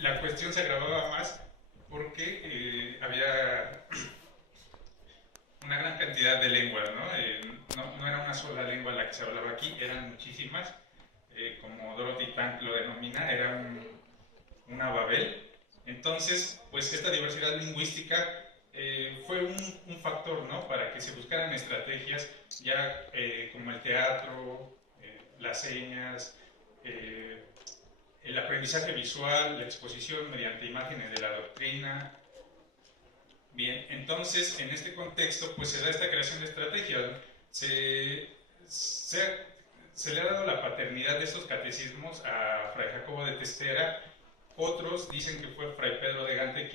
la cuestión se agravaba más porque había una gran cantidad de lenguas, ¿no? No era una sola lengua la que se hablaba aquí, eran muchísimas, como Dorothy Tank lo denomina, era una Babel. Entonces, pues esta diversidad lingüística fue un factor, ¿no? Para que se buscaran estrategias ya como el teatro, las señas, eh, el aprendizaje visual, la exposición mediante imágenes de la doctrina. Bien, entonces en este contexto pues se da esta creación de estrategias, ¿no? Se, se le ha dado la paternidad de estos catecismos a Fray Jacobo de Testera. Otros dicen que fue Fray Pedro de Gante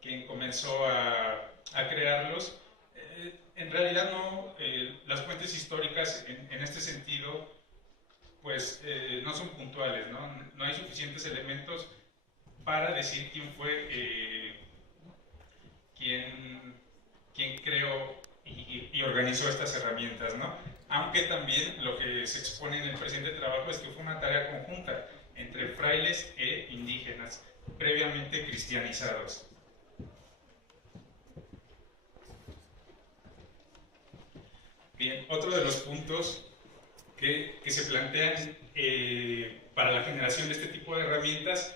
quien comenzó a crearlos. En realidad no, las fuentes históricas en este sentido pues no son puntuales, ¿no? No hay suficientes elementos para decir quién fue quien, quien creó y organizó estas herramientas, ¿no? Aunque también lo que se expone en el presente trabajo es que fue una tarea conjunta entre frailes e indígenas previamente cristianizados. Bien, otro de los puntos que se plantean para la generación de este tipo de herramientas,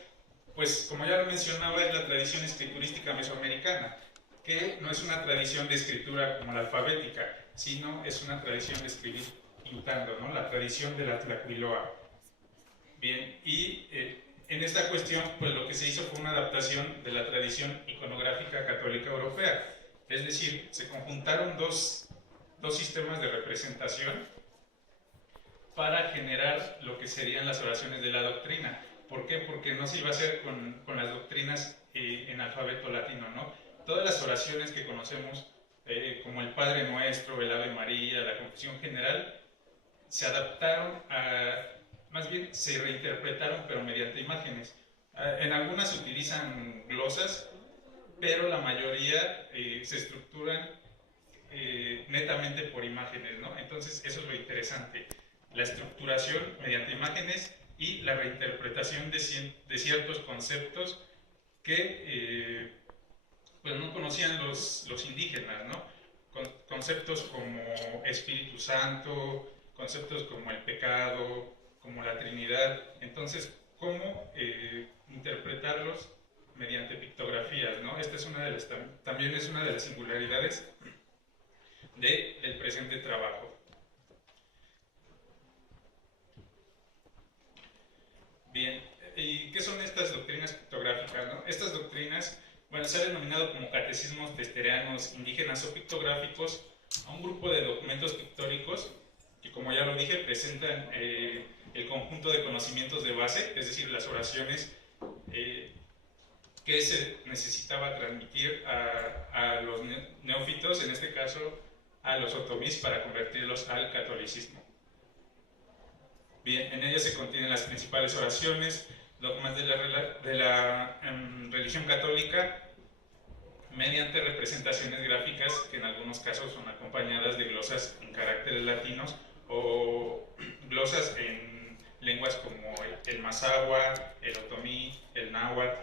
pues como ya lo mencionaba, es la tradición escriturística mesoamericana, que no es una tradición de escritura como la alfabética, sino es una tradición de escribir pintando, ¿no? La tradición de la tlacuiloa. Bien, y en esta cuestión, pues lo que se hizo fue una adaptación de la tradición iconográfica católica europea, es decir, se conjuntaron dos sistemas de representación para generar lo que serían las oraciones de la doctrina. ¿Por qué? Porque no se iba a hacer con las doctrinas en alfabeto latino, ¿no? Todas las oraciones que conocemos, como el Padre Nuestro, el Ave María, la Confesión General, se adaptaron más bien se reinterpretaron, pero mediante imágenes. En algunas se utilizan glosas, pero la mayoría se estructuran netamente por imágenes, ¿no? Entonces, eso es lo interesante. La estructuración mediante imágenes y la reinterpretación de ciertos conceptos que pues no conocían los indígenas, ¿no? Conceptos como Espíritu Santo, conceptos como el pecado, como la Trinidad. Entonces, ¿cómo interpretarlos mediante pictografías, ¿no? Esta es una de las, también es una de las singularidades del presente trabajo. Bien, ¿y qué son estas doctrinas pictográficas, no? Estas doctrinas, bueno, se ha denominado como catecismos testereanos, indígenas o pictográficos a un grupo de documentos pictóricos que, como ya lo dije, presentan el conjunto de conocimientos de base, es decir, las oraciones eh, que se necesitaba transmitir a los neófitos, en este caso a los otomís, para convertirlos al catolicismo. Bien, en ellas se contienen las principales oraciones, dogmas de la religión católica, mediante representaciones gráficas que en algunos casos son acompañadas de glosas en caracteres latinos o glosas en lenguas como el mazahua, el otomí, el náhuatl.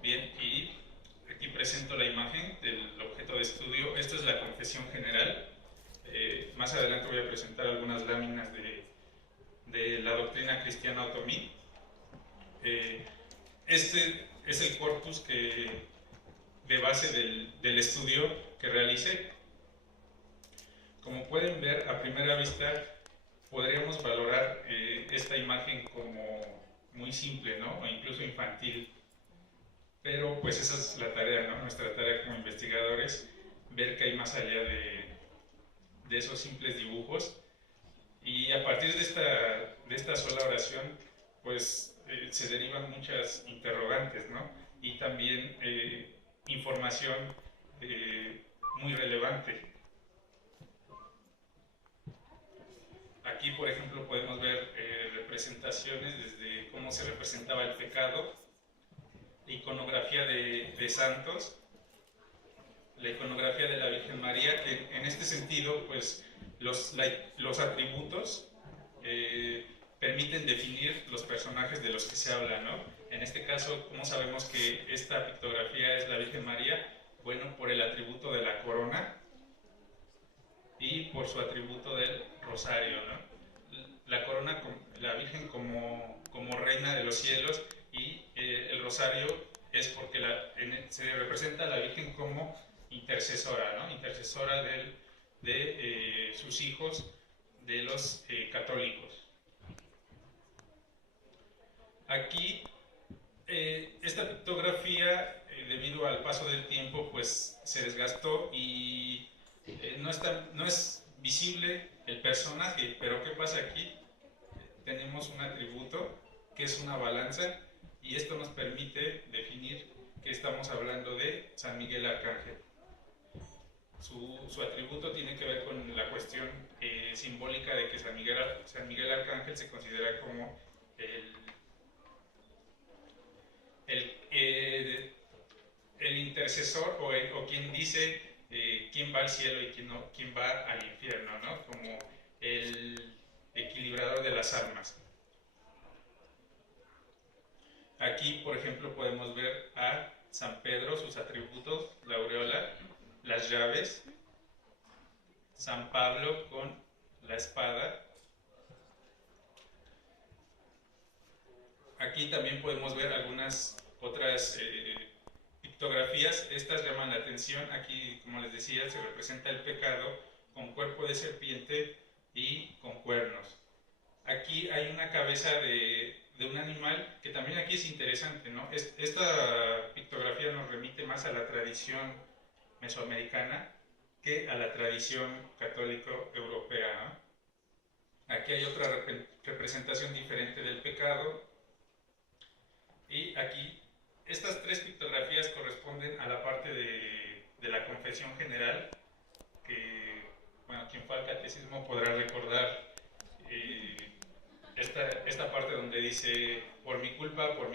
Bien, y aquí presento la imagen del objeto de estudio. Esta es la confesión general. Más adelante voy a presentar algunas láminas de la doctrina cristiana otomí. Este es el corpus de base del estudio que realicé. Como pueden ver, a primera vista podríamos valorar esta imagen como muy simple, ¿no? O incluso infantil. Pero pues esa es la tarea, ¿no? Nuestra tarea como investigadores, ver que hay más allá de esos simples dibujos. Y a partir de esta sola oración, pues se derivan muchas interrogantes, ¿no? Y también información muy relevante. Aquí, por ejemplo, podemos ver representaciones desde cómo se representaba el pecado, la iconografía de santos, la iconografía de la Virgen María, que en este sentido, pues los atributos permiten permiten definir los personajes de los que se habla, ¿no? En este caso, ¿cómo sabemos que esta pictografía es la Virgen María? Bueno, por el atributo de la corona y por su atributo del rosario, ¿no? La corona, la Virgen como reina de los cielos, y el rosario es porque se representa a la Virgen como intercesora, ¿no? Intercesora de sus hijos, de los católicos. Aquí, esta pictografía, debido al paso del tiempo, pues se desgastó y no es visible el personaje, pero ¿qué pasa aquí? Tenemos un atributo que es una balanza, y esto nos permite definir que estamos hablando de San Miguel Arcángel. Su atributo tiene que ver con la cuestión simbólica de que San Miguel Arcángel se considera como el intercesor, o quien dice quién va al cielo y quién va al infierno, ¿no? Como el equilibrador de las almas. Aquí, por ejemplo, podemos ver a San Pedro, sus atributos, la aureola, las llaves, San Pablo con la espada. Aquí también podemos ver algunas otras pictografías. Estas llaman la atención. Aquí, como les decía, se representa el pecado con cuerpo de serpiente y con cuernos. Aquí hay una cabeza de un animal que también aquí es interesante, ¿no? Esta pictografía nos remite más a la tradición mesoamericana que a la tradición católico-europea, ¿no? Aquí hay otra representación diferente del pecado, y aquí estas tres pictografías corresponden a la parte de la confesión general, que, bueno, quien fue al catecismo podrá recordar esta parte donde dice por mi culpa, por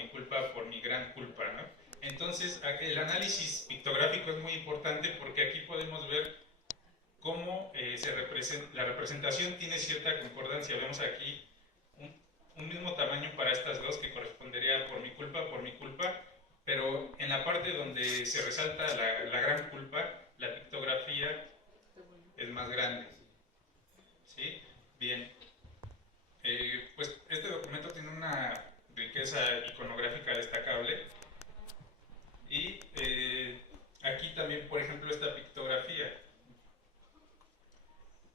mi gran culpa, ¿no? Entonces, el análisis pictográfico es muy importante porque aquí podemos ver cómo la representación tiene cierta concordancia. Vemos aquí un mismo tamaño para estas dos, que correspondería por mi culpa, pero en la parte donde se resalta la gran culpa, la pictografía es más grande. ¿Sí? Bien. Pues este documento tiene una riqueza iconográfica destacable, y aquí también, por ejemplo, esta pictografía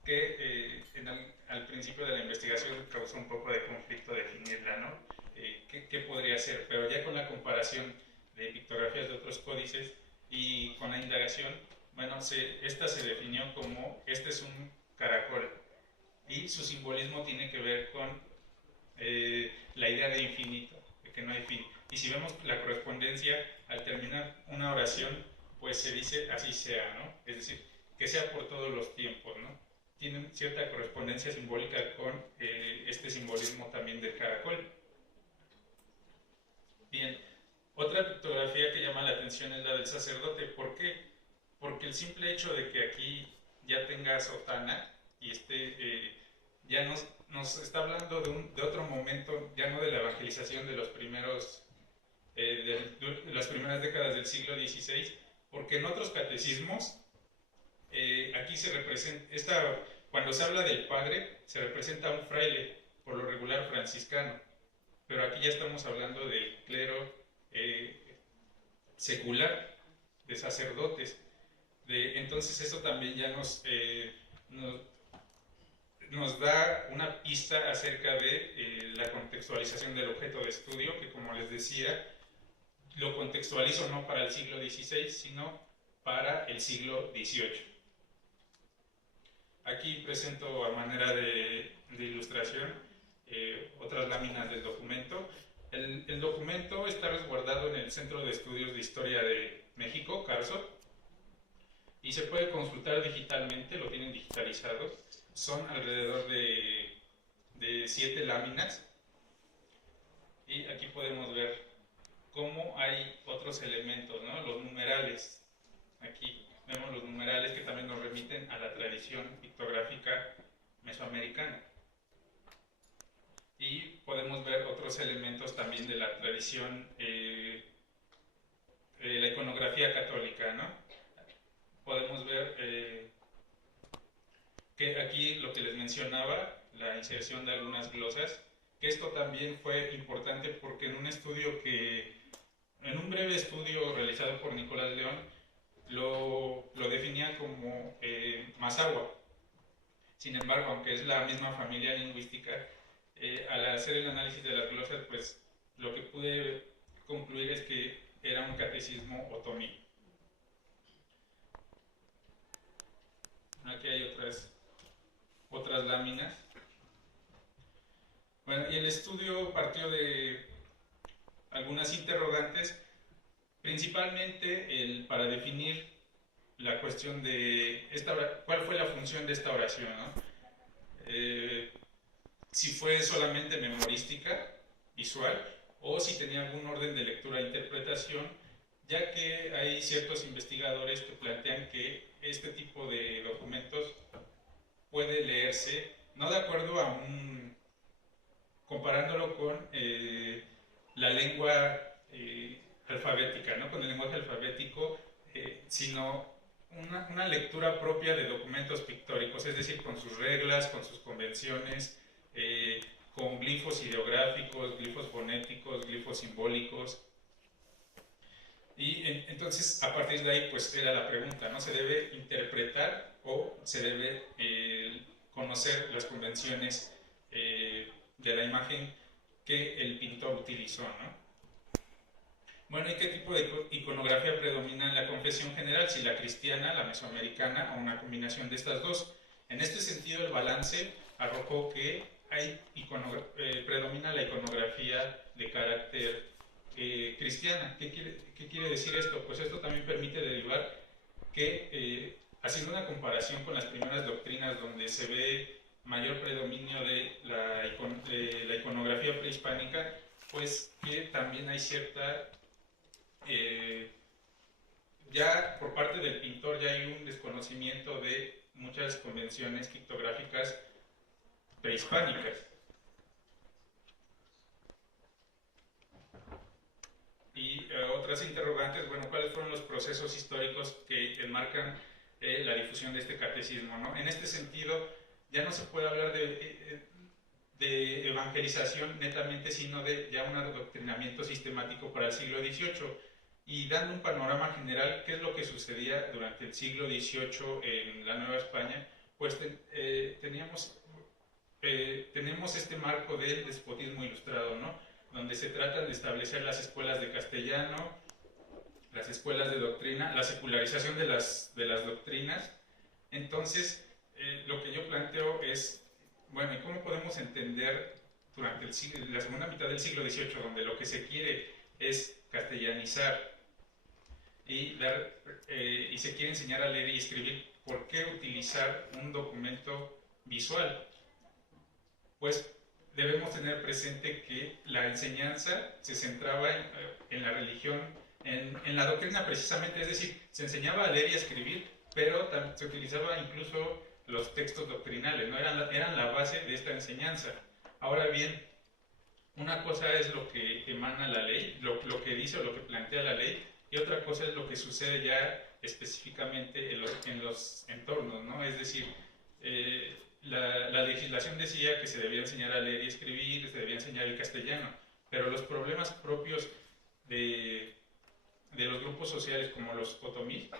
que al principio de la investigación causó un poco de conflicto definirla, ¿no? ¿Qué podría ser? Pero ya con la comparación de pictografías de otros códices y con la indagación, bueno, esta se definió como, este es un caracol, y su simbolismo tiene que ver con la idea de infinito, de que no hay fin. Y si vemos la correspondencia, al terminar una oración, pues se dice así sea, ¿no? Es decir, que sea por todos los tiempos, ¿no? Tienen cierta correspondencia simbólica con este simbolismo también del caracol. Bien, otra pictografía que llama la atención es la del sacerdote. ¿Por qué? Porque el simple hecho de que aquí ya tenga sotana y ya nos está hablando de otro momento, ya no de la evangelización de los primeros, de las primeras décadas del siglo XVI, porque en otros catecismos aquí se representa, cuando se habla del padre, se representa a un fraile, por lo regular franciscano, pero aquí ya estamos hablando del clero secular, de sacerdotes. Entonces eso también ya nos da una pista acerca de la contextualización del objeto de estudio, que, como les decía, lo contextualizo no para el siglo XVI, sino para el siglo XVIII. Aquí presento, a manera de ilustración, otras láminas del documento. El documento está resguardado en el Centro de Estudios de Historia de México, CARSO, y se puede consultar digitalmente, lo tienen digitalizado. Son alrededor de 7 láminas, y aquí podemos ver cómo hay otros elementos, ¿no? Los numerales. Aquí vemos los numerales, que también nos remiten a la tradición pictográfica mesoamericana. Y podemos ciertos elementos también de la tradición, la iconografía católica, ¿no? Podemos ver que aquí lo que les mencionaba, la inserción de algunas glosas, que esto también fue importante porque en un breve estudio realizado por Nicolás León, lo definía como Mazahua. Sin embargo, aunque es la misma familia lingüística, al hacer el análisis de las glosas, pues lo que pude concluir es que era un catecismo otomí. Aquí hay otras láminas. Bueno, y el estudio partió de algunas interrogantes, principalmente para definir la cuestión de cuál fue la función de esta oración, ¿no? Si fue solamente memorística, visual, o si tenía algún orden de lectura e interpretación, ya que hay ciertos investigadores que plantean que este tipo de documentos puede leerse, no de acuerdo a comparándolo con la lengua alfabética, ¿no? Con el lenguaje alfabético, sino una lectura propia de documentos pictóricos, es decir, con sus reglas, con sus convenciones, con glifos ideográficos, glifos fonéticos, glifos simbólicos. Y entonces, a partir de ahí, pues era la pregunta, ¿no? ¿Se debe interpretar o se debe conocer las convenciones de la imagen que el pintor utilizó, ¿no? Bueno, ¿y qué tipo de iconografía predomina en la confesión general? Si la cristiana, la mesoamericana o una combinación de estas dos. En este sentido, el balance arrojó que predomina la iconografía de carácter cristiana. ¿Qué quiere decir esto? Pues esto también permite derivar que, haciendo una comparación con las primeras doctrinas donde se ve mayor predominio de la iconografía prehispánica, pues que también hay cierta, ya por parte del pintor ya hay un desconocimiento de muchas convenciones pictográficas prehispánicas. Y otras interrogantes, bueno, ¿cuáles fueron los procesos históricos que enmarcan la difusión de este catecismo, ¿no? En este sentido, ya no se puede hablar de evangelización netamente, sino de ya un adoctrinamiento sistemático para el siglo XVIII. Y dando un panorama general, ¿qué es lo que sucedía durante el siglo XVIII en la Nueva España? Pues tenemos este marco del despotismo ilustrado, ¿no? Donde se trata de establecer las escuelas de castellano, las escuelas de doctrina, la secularización de las doctrinas. Entonces, lo que yo planteo es, bueno, ¿y cómo podemos entender durante la segunda mitad del siglo XVIII, donde lo que se quiere es castellanizar y se quiere enseñar a leer y escribir, ¿por qué utilizar un documento visual? Pues debemos tener presente que la enseñanza se centraba en la religión, en la doctrina precisamente, es decir, se enseñaba a leer y a escribir, pero se utilizaba incluso los textos doctrinales, ¿no? Eran la base de esta enseñanza. Ahora bien, una cosa es lo que emana la ley, lo que dice o lo que plantea la ley, y otra cosa es lo que sucede ya específicamente en los entornos, ¿no? Es decir, la legislación decía que se debía enseñar a leer y escribir, se debía enseñar el castellano, pero los problemas propios de los grupos sociales como los otomís,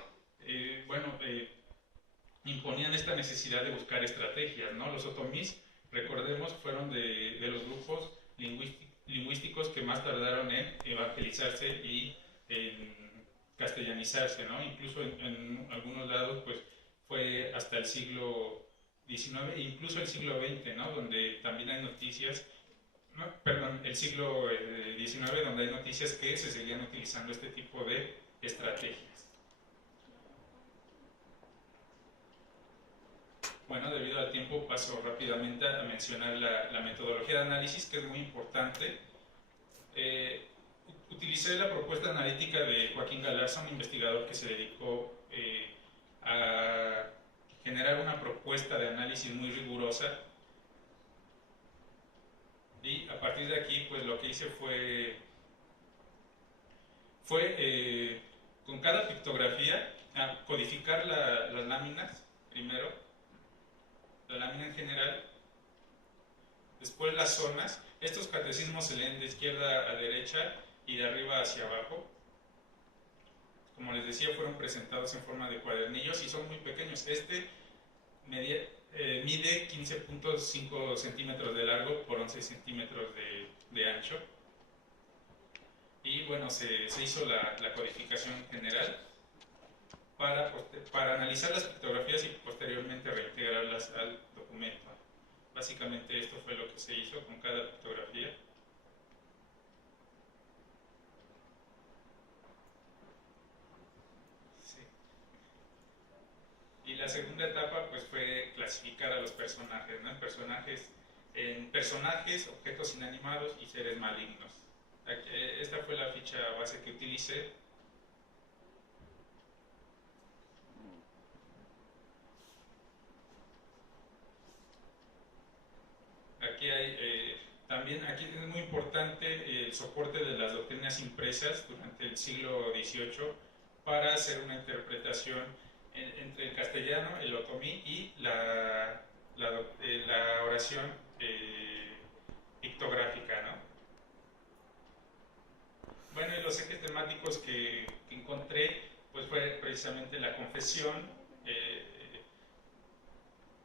imponían esta necesidad de buscar estrategias, ¿no? Los otomís, recordemos, fueron de los grupos lingüísticos que más tardaron en evangelizarse y en castellanizarse, ¿no? Incluso en algunos lados, pues, fue hasta el siglo XIX e incluso el siglo XX, ¿no? Donde también hay noticias, no, perdón, el siglo XIX, donde hay noticias que se seguían utilizando este tipo de estrategias. Bueno, debido al tiempo paso rápidamente a mencionar la metodología de análisis, que es muy importante. Utilicé la propuesta analítica de Joaquín Galarza, un investigador que se dedicó a generar una propuesta de análisis muy rigurosa, y a partir de aquí, pues lo que hice fue con cada pictografía codificar las láminas primero, la lámina en general, después las zonas. Estos catecismos se leen de izquierda a derecha y de arriba hacia abajo. Como les decía, fueron presentados en forma de cuadernillos y son muy pequeños. Este mide 15.5 centímetros de largo por 11 centímetros de ancho. Y bueno, se hizo la codificación general para analizar las pictografías y posteriormente reintegrarlas al documento. Básicamente esto fue lo que se hizo con cada pictografía. Sí. Y la segunda etapa pues fue clasificar a los personajes, ¿no? En personajes, objetos inanimados y seres malignos. Esta fue la ficha base que utilicé. También aquí es muy importante el soporte de las doctrinas impresas durante el siglo XVIII para hacer una interpretación entre el castellano, el otomí y la oración pictográfica, ¿no? Bueno, y los ejes temáticos que encontré pues fue precisamente la confesión,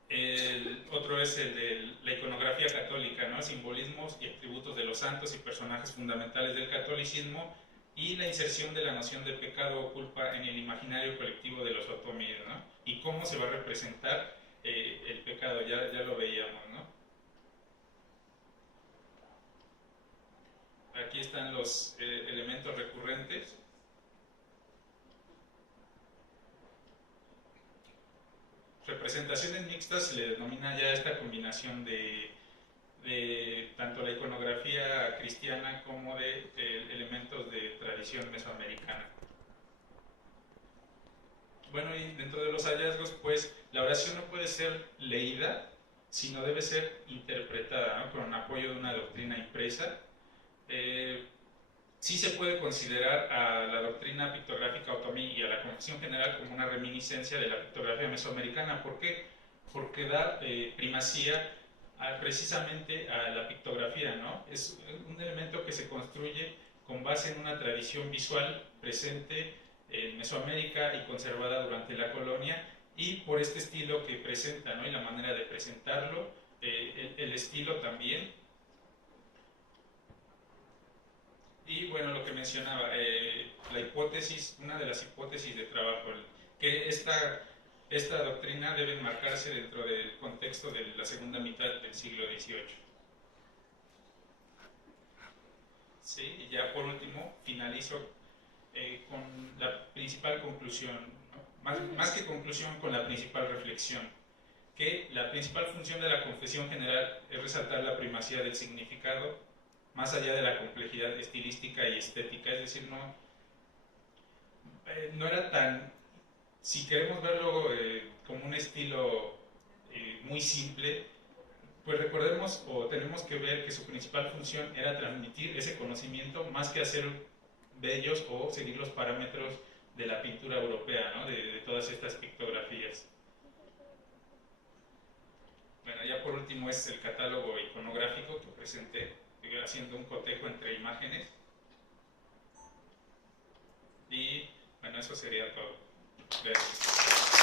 el otro es el de la iconografía católica, ¿no? Simbolismos y atributos de los santos y personajes fundamentales del catolicismo, y la inserción de la noción de pecado o culpa en el imaginario colectivo de los otomíes, ¿no? Y cómo se va a representar el pecado, ya lo veíamos, ¿no? Aquí están los elementos recurrentes. Representaciones mixtas se le denomina ya esta combinación de tanto la iconografía cristiana como de elementos de tradición mesoamericana. Bueno, y dentro de los hallazgos, pues la oración no puede ser leída, sino debe ser interpretada, ¿no? Con apoyo de una doctrina impresa. Sí se puede considerar a la doctrina pictográfica otomí y a la Confesión General como una reminiscencia de la pictografía mesoamericana. ¿Por qué? Porque da primacía precisamente a la pictografía, ¿no? Es un elemento que se construye con base en una tradición visual presente en Mesoamérica y conservada durante la colonia, y por este estilo que presenta, ¿no? Y la manera de presentarlo, el estilo también. Y bueno, lo que mencionaba, la hipótesis, una de las hipótesis de trabajo, que esta doctrina debe enmarcarse dentro del contexto de la segunda mitad del siglo XVIII. Sí, y ya por último finalizo con la principal conclusión, ¿no? Más que conclusión, con la principal reflexión, que la principal función de la confesión general es resaltar la primacía del significado más allá de la complejidad estilística y estética. Es decir, no era tan, si queremos verlo como un estilo muy simple, pues recordemos o tenemos que ver que su principal función era transmitir ese conocimiento más que hacer bellos o seguir los parámetros de la pintura europea, ¿no? de todas estas pictografías. Bueno, ya por último es el catálogo iconográfico que presenté, haciendo un cotejo entre imágenes. Y bueno, eso sería todo. Gracias.